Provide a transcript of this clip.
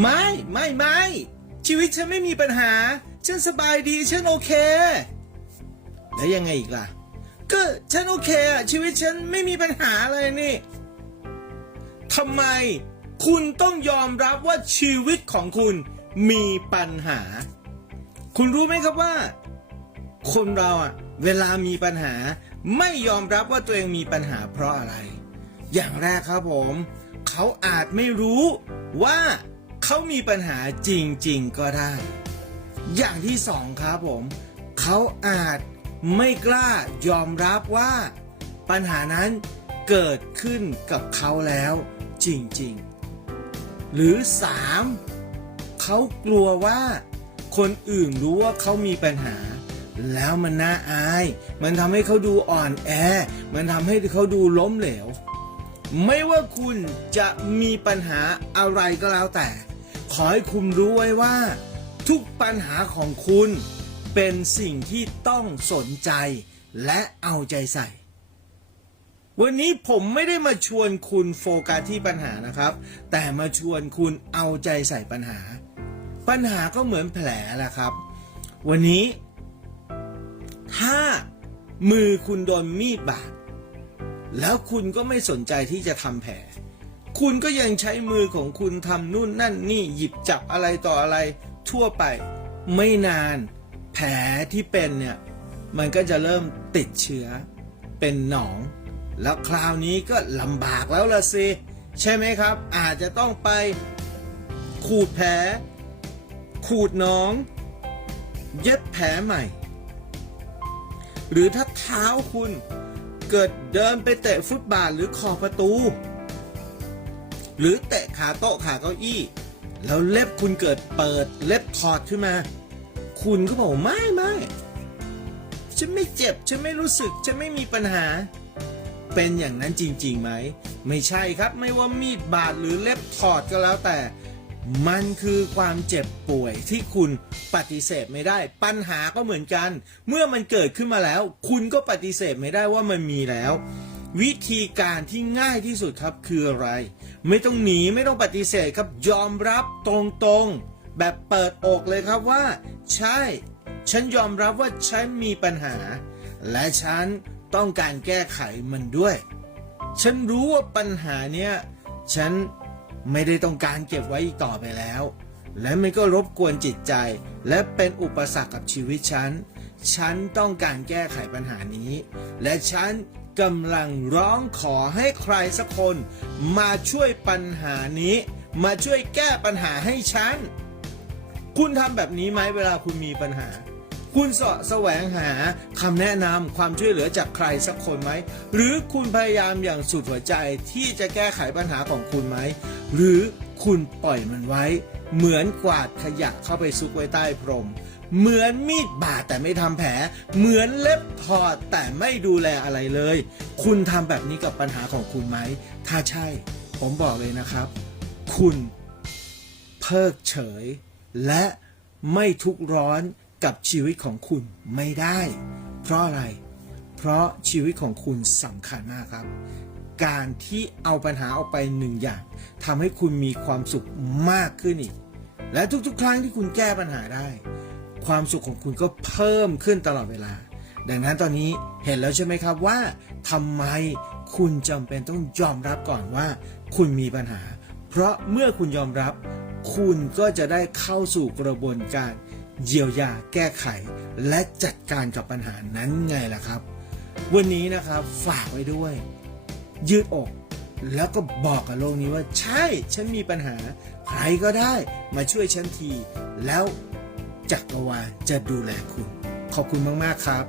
ไม่ไม่ไม่ชีวิตฉันไม่มีปัญหา ฉันสบายดีฉันโอเค แล้วยังไงอีกล่ะ ก็ฉันโอเคอะชีวิตฉันไม่มีปัญหาอะไรนี่ทำไมคุณต้องยอมรับว่าชีวิตของคุณมีปัญหา คุณรู้ไหมครับว่า คนเราอะเวลามีปัญหา ไม่ยอมรับว่าตัวเองมีปัญหาเพราะอะไร อย่างแรกครับผม เขาอาจไม่รู้ว่า เขามีปัญหาจริง ๆ ก็ได้ อย่างที่สองครับผม เขาอาจไม่กล้ายอมรับว่า ปัญหานั้นเกิดขึ้นกับเขาแล้วจริง ๆ หรือสามเขากลัวว่าคนอื่นรู้ว่าเขามีปัญหา แล้วมันน่าอาย มันทำให้เขาดูอ่อนแอ มันทำให้เขาดูล้มเหลว ไม่ว่าคุณจะมีปัญหาอะไรก็แล้วแต่ ขอให้คุณรู้ไว้ว่า ทุกปัญหาของคุณเป็นสิ่งที่ต้องสนใจและเอาใจใส่ วันนี้ผมไม่ได้มาชวนคุณโฟกัสที่ปัญหานะครับ แต่มาชวนคุณเอาใจใส่ปัญหา ปัญหาก็เหมือนแผลแหละครับ วันนี้ ถ้ามือคุณโดนมีดบาดแล้วคุณก็ไม่สนใจที่จะทำแผล คุณก็ยังใช้มือของคุณทำนู่นนั่นนี่หยิบจับอะไรต่ออะไรทั่วไป ไม่นานแผลที่เป็นเนี่ยมันก็จะเริ่มติดเชื้อเป็นหนอง แล้วคราวนี้ก็ลำบากแล้วละสิ ใช่ไหมครับ อาจจะต้องไปขูดแผล ขูดหนอง เย็บแผลใหม่ หรือถ้าเท้าคุณเกิดเดินไปเตะฟุตบาทหรือขอบประตู หรือเตะขาโต๊ะขาเก้าอี้ แล้วเล็บคุณเกิดเปิดเล็บถอดขึ้นมา คุณก็บอกไม่ไม่ฉันไม่เจ็บ ฉันไม่รู้สึก ฉันไม่มีปัญหา เป็นอย่างนั้นจริงๆไหม ไม่ใช่ครับไม่ว่ามีดบาดหรือเล็บถอดก็แล้วแต่ มันคือความเจ็บป่วยที่คุณปฏิเสธไม่ได้ ปัญหาก็เหมือนกัน เมื่อมันเกิดขึ้นมาแล้ว คุณก็ปฏิเสธไม่ได้ว่ามันมีแล้ว วิธีการที่ง่ายที่สุดครับคืออะไร ไม่ต้องหนีไม่ต้องปฏิเสธครับยอมรับตรงๆ แบบเปิดอกเลยครับว่า ใช่ ฉันยอมรับว่าฉันมีปัญหา และฉันต้องการแก้ไขมันด้วย ฉันรู้ว่าปัญหาเนี้ยฉันไม่ได้ต้องการเก็บไว้อีกต่อไปแล้ว และมันก็รบกวนจิตใจ และเป็นอุปสรรคกับชีวิตฉัน ฉันต้องการแก้ไขปัญหานี้ และฉัน กำลังร้องขอให้ใครสักคน มาช่วยปัญหานี้ มาช่วยแก้ปัญหาให้ฉัน คุณทำแบบนี้ไหมเวลาคุณมีปัญหา คุณเสาะแสวงหาคำแนะนำความช่วยเหลือจากใครสักคนไหม หรือคุณพยายามอย่างสุดหัวใจที่จะแก้ไขปัญหาของคุณไหม หรือคุณปล่อยมันไว้ เหมือนกวาดขยะเข้าไปซุกไว้ใต้พรม เหมือนมีดบาดแต่ไม่ทำแผล เหมือนเล็บถอดแต่ไม่ดูแลอะไรเลย คุณทำแบบนี้กับปัญหาของคุณไหม ถ้าใช่ ผมบอกเลยนะครับ คุณเพิกเฉย และไม่ทุกร้อนกับชีวิตของคุณไม่ได้ เพราะอะไร เพราะชีวิตของคุณสำคัญมากครับ การที่เอาปัญหาออกไปหนึ่งอย่างทำให้คุณมีความสุขมากขึ้นอีก และทุกๆ ครั้งที่คุณแก้ปัญหาได้ ความสุขของคุณก็เพิ่มขึ้นตลอดเวลา ดังนั้นตอนนี้เห็นแล้วใช่ไหมครับว่าทำไมคุณจำเป็นต้องยอมรับก่อนว่า คุณมีปัญหา เพราะเมื่อคุณยอมรับ คุณก็จะได้เข้าสู่กระบวนการเยียวยาแก้ไข และจัดการกับปัญหานั้นไงล่ะครับ วันนี้นะครับฝากไว้ด้วย ยืดอกแล้วก็บอกกับโลกนี้ว่าใช่ ฉันมีปัญหา ใครก็ได้มาช่วยฉันที แล้ว จักรวาลจะดูแลคุณ ขอบคุณมาก ๆ ครับ